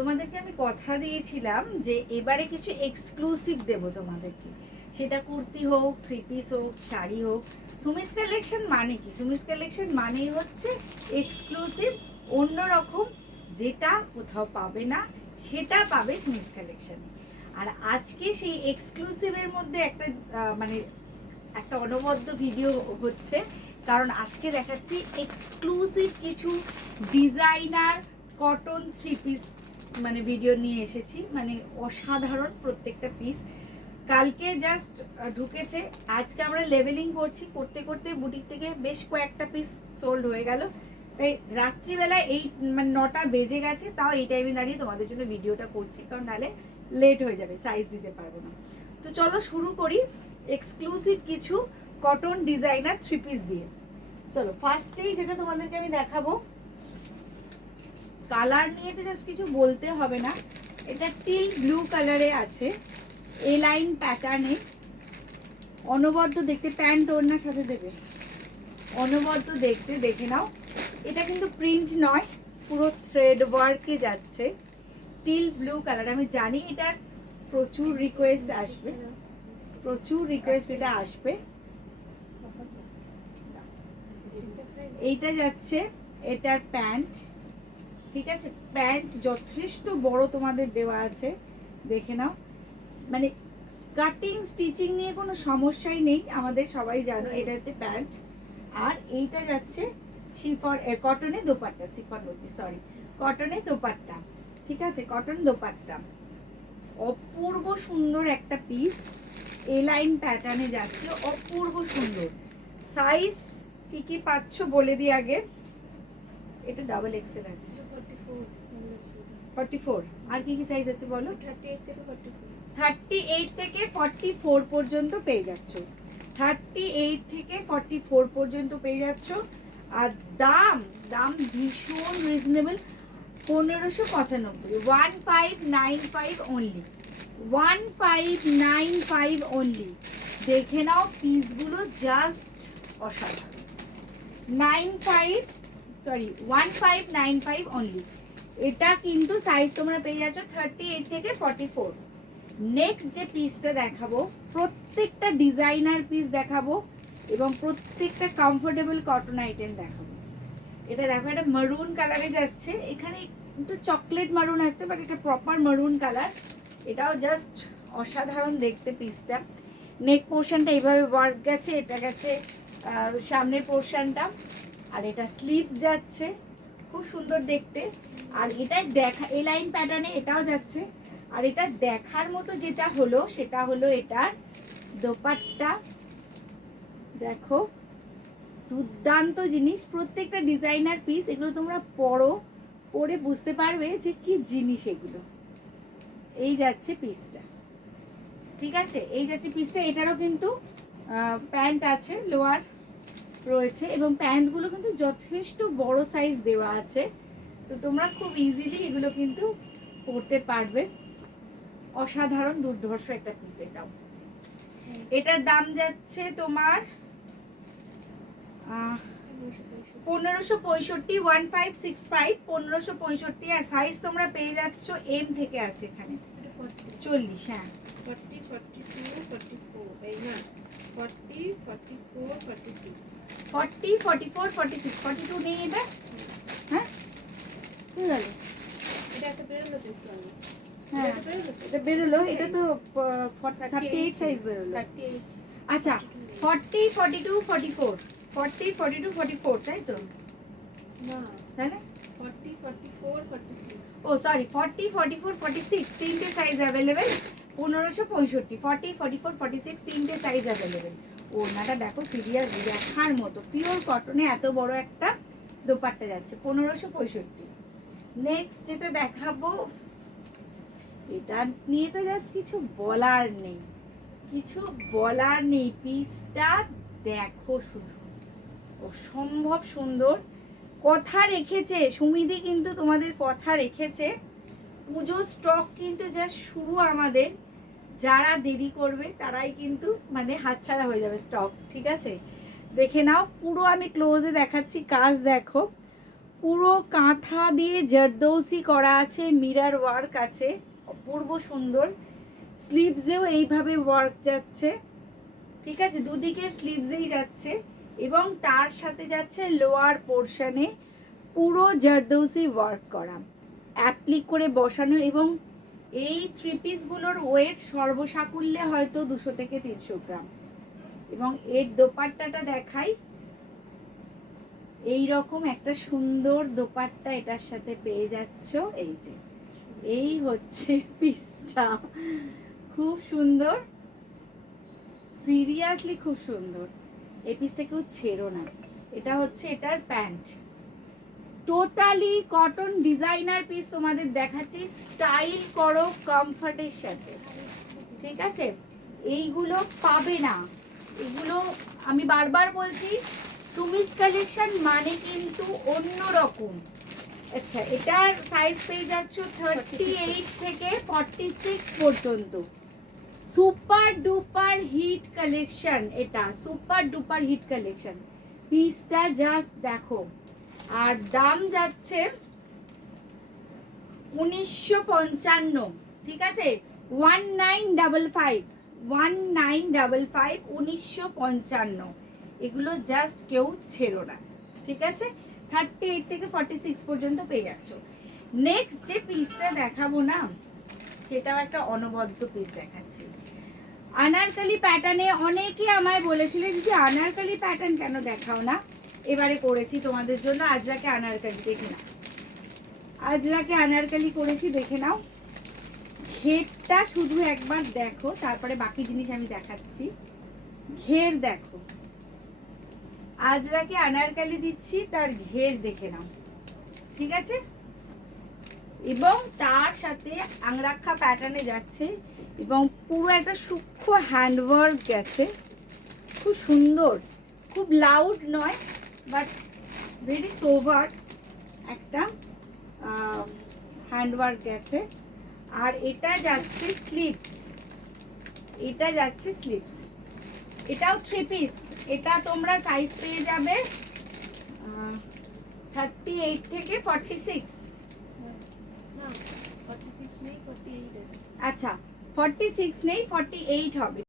তোমাদেরকে আমি কথা দিয়েছিলাম যে এবারে কিছু এক্সক্লুসিভ দেব তোমাদেরকে, সেটা কুর্তি হোক, থ্রি পিস হোক, শাড়ি হোক। সুমিস কালেকশন মানে কি? সুমিস কালেকশন মানেই হচ্ছে এক্সক্লুসিভ, অন্যরকম, যেটা কোথাও পাবে না সেটা পাবে সুমিস কালেকশনে। আর আজকে সেই এক্সক্লুসিভের মধ্যে একটা মানে একটা অনবদ্য ভিডিও হচ্ছে, কারণ আজকে দেখাচ্ছি এক্সক্লুসিভ কিছু ডিজাইনার কটন থ্রি পিস মানে ভিডিও নিয়ে এসেছি, মানে অসাধারণ প্রত্যেকটা পিস। কালকে জাস্ট ঢুকেছে, আজকে আমরা লেভেলিং করছি, করতে করতে বুটিক থেকে বেশ কয়েকটা পিস সোল্ড হয়ে গেল। তাই রাত্রিবেলা এই মানে 9টা বেজে গেছে, তাও এই টাইমে দাঁড়িয়ে তোমাদের জন্য ভিডিওটা করছি, কারণ নাহলে লেট হয়ে যাবে, সাইজ দিতে পারবো না। তো চলো শুরু করি এক্সক্লুসিভ কিছু কটন ডিজাইনার থ্রি পিস দিয়ে। চলো ফার্স্টেই যেটা তোমাদেরকে আমি দেখাবো, কালার নিয়ে তো জাস্ট কিছু বলতে হবে না, এটা টিল ব্লু কালারে আছে, এ লাইন প্যাটার্নে, অনবদ্য দেখতে, প্যান্ট ওড়নার সাথে দেবে, অনবদ্য দেখতে, দেখে নাও। এটা কিন্তু প্রিন্ট নয়, পুরো থ্রেড ওয়ার্কে যাচ্ছে, টিল ব্লু কালার। আমি জানি এটার প্রচুর রিকোয়েস্ট আসবে, প্রচুর রিকোয়েস্ট এটা আসবে। এইটা যাচ্ছে এটার প্যান্ট, ঠিক আছে, প্যান্ট যথেষ্ট বড় তোমাদের দেওয়া আছে, দেখে নাও। মানে কাটিং স্টিচিং নিয়ে কোনো সমস্যাই নেই, আমাদের সবাই জানো। এটা হচ্ছে প্যান্ট, আর এইটা যাচ্ছে শিফন কটনে দোপাট্টা, শিফন বলছি সরি, কটনে দোপাট্টা, ঠিক আছে, কটন দোপাট্টা। অপূর্ব সুন্দর একটা পিস, এ লাইন প্যাটার্নে যাচ্ছে, অপূর্ব সুন্দর। সাইজ কি কি পাচ্ছ বলে দিই আগে। এটা ডাবল এক্সেল আছে, 44, আর কি কি সাইজ আছে বলো? 38 থেকে 44 পর্যন্ত পেয়ে যাচ্ছ, 38 থেকে 44 পর্যন্ত পেয়ে যাচ্ছ। আর দাম দাম ভীষণ রিজনেবল, 1595, 1595 অনলি, 1595 অনলি। দেখে নাও পিসগুলো জাস্ট অসাধারণ। 1595 অনলি। এটা কিন্তু সাইজ তোমরা পেয়ে যাচ্ছ 38 থেকে 44। নেক্সট যে পিসটা দেখাবো, প্রত্যেকটা ডিজাইনার পিস দেখাবো এবং প্রত্যেকটা কমফোর্টেবল কটন আইটেম দেখাবো। এটা দেখো, এটা মারুন কালারে যাচ্ছে, এখানে একটু চকলেট মারুন আসছে, বাট এটা প্রপার মারুন কালার। এটাও জাস্ট অসাধারণ দেখতে পিসটা। নেক পোর্শনটা এইভাবে ওয়ার্ক গেছে, এটা গেছে সামনের পোর্শনটা, আর এটা স্লিভস যাচ্ছে, খুব সুন্দর দেখতে। আর এটা দেখা এ লাইন প্যাটার্নে এটাও যাচ্ছে। আর এটা দেখার মতো যেটা হলো সেটা হলো এটার দোপাট্টা, দেখো দুর্দান্ত জিনিস। প্রত্যেকটা ডিজাইনার পিস, এগুলো তোমরা পরে বুঝতে পারবে যে কি জিনিস এগুলো। এই যাচ্ছে পিসটা, ঠিক আছে, এই যাচ্ছে পিসটা। এটারও কিন্তু প্যান্ট আছে, লোয়ার রয়েছে, এবং প্যান্টগুলো কিন্তু যথেষ্ট বড় সাইজ দেওয়া আছে, তো তোমরা খুব ইজিলি এগুলো কিন্তু পরতে পারবে। অসাধারণ দুর্ধর্ষ একটা পিস এটাও। এটার দাম যাচ্ছে তোমার 1565, 1565, 1565। আর সাইজ তোমরা পেয়ে যাচ্ছ এম থেকে আছে এখানে 40, হ্যাঁ 40, 42, 44, এই না 40, 44, 46, 40, 44, 46, 42 নেই এটা, হ্যাঁ ঠিক আছে। এটা একটা বেরোলো দেখতে আমি, হ্যাঁ এটা বেরোলো, এটা তো 38 সাইজ বেরোলো। 38, আচ্ছা 40, 42, 44, 40, 42, 44, তাই তো, না তাহলে 40, 44, 46, ও সরি 40, 44, 46 তিনটে সাইজ অ্যাভেলেবেল। 1565, 40, 44, 46 তিনটে সাইজ অ্যাভেলেবেল। ওনাটা দেখো, সিরিয়াস দেখার মতো, পিওর কটনে এত বড় একটা দোপাট্টা যাচ্ছে 1565। নেক্সট যেটা দেখাবো, এটা নিয়ে তো জাস্ট কিছু বলার নেই, কিছু বলার নেই। পিসটা দেখো শুধু, অসম্ভব সুন্দর। কথা রেখেছে সুমিদি, কিন্তু তোমাদের কথা রেখেছে। পুজোর স্টক কিন্তু জাস্ট শুরু আমাদের, যারা দেরি করবে তারাই কিন্তু মানে হাতছাড়া হয়ে যাবে স্টক, ঠিক আছে। দেখে নাও, পুরো আমি ক্লোজে দেখাচ্ছি, কাজ দেখো, পুরো কাঁথা দিয়ে জারদৌসি করা আছে, মিরর ওয়ার্ক আছে, অপূর্ব সুন্দর। স্লিভসেও এইভাবে ওয়ার্ক যাচ্ছে, ঠিক আছে, দুদিকের স্লিভসেই যাচ্ছে এবং তার সাথে যাচ্ছে লোয়ার পোর্শনে পুরো জারদৌসি ওয়ার্ক করা, অ্যাপ্লিক করে বসানো। এবং এই থ্রি পিসগুলোর ওয়েট সর্বসাকুল্যে হয়তো 200 থেকে 300 গ্রাম। এবং এর দোপাট্টাটা দেখাই, এই রকম একটা সুন্দর দোপাট্টা এটার সাথে পেয়ে যাচ্ছ। এই যে এই হচ্ছে পিসটা, খুব সুন্দর, সিরিয়াসলি খুব সুন্দর। এই পিসটা কেউ ছেড়ো না। এটা হচ্ছে এটার pant, totally cotton designer piece তোমাদের দেখাচ্ছি, স্টাইল করো কমফর্টের সাথে, ঠিক আছে। এইগুলো পাবে না, এগুলো আমি বারবার বলছি, সুমিস কালেকশন মানে কিন্তু অন্য রকম। আচ্ছা, এটার সাইজ পেয়ে যাচ্ছ 38 থেকে 46 পর্যন্ত। সুপার ডুপার হিট কালেকশন, এটা সুপার ডুপার হিট কালেকশন। পিসটা জাস্ট দেখো, আর দাম যাচ্ছে 1955, ঠিক আছে, 1955, 1955, 1955। এগুলো জাস্ট কেউ ছেড়ো না, ঠিক আছে। 38 থেকে 46 পর্যন্ত পেয়ে যাচ্ছ। নেক্সট যে পিসটা দেখাবো না, সেটাও একটা অনবদ্য পিস দেখাচ্ছি। আনারকলি প্যাটার্নে অনেকে আমায় বলেছিলেন যে আনারকলি প্যাটার্ন কেন দেখাও না, এবারে করেছি তোমাদের জন্য। আজরাকে আনারকলি দেখে নাও, আজরাকে আনারকলি করেছি, দেখে নাও। ঘেরটা শুধু একবার দেখো, তারপরে বাকি জিনিস আমি দেখাচ্ছি। ঘের দেখো, আজরাকে আনারকলি দিচ্ছি, তার ঘের দেখে নাও, ঠিক আছে। এবং তার সাথে আংরাক্ষা প্যাটার্নে যাচ্ছে এবং পুরো একটা সূক্ষ্ম হ্যান্ডওয়ার্ক গেছে, খুব সুন্দর, খুব লাউড নয়, বাট ভেরি সোভার একটা হ্যান্ডওয়ার্ক গেছে। আর এটা যাচ্ছে স্লিভস, এটা যাচ্ছে স্লিভস। এটাও থ্রি পিস, এটা তোমরা সাইজ পেয়ে যাবে 38 থেকে 46। না 46 নেই 48 আছে। আচ্ছা 46 নেই, 48 হবে।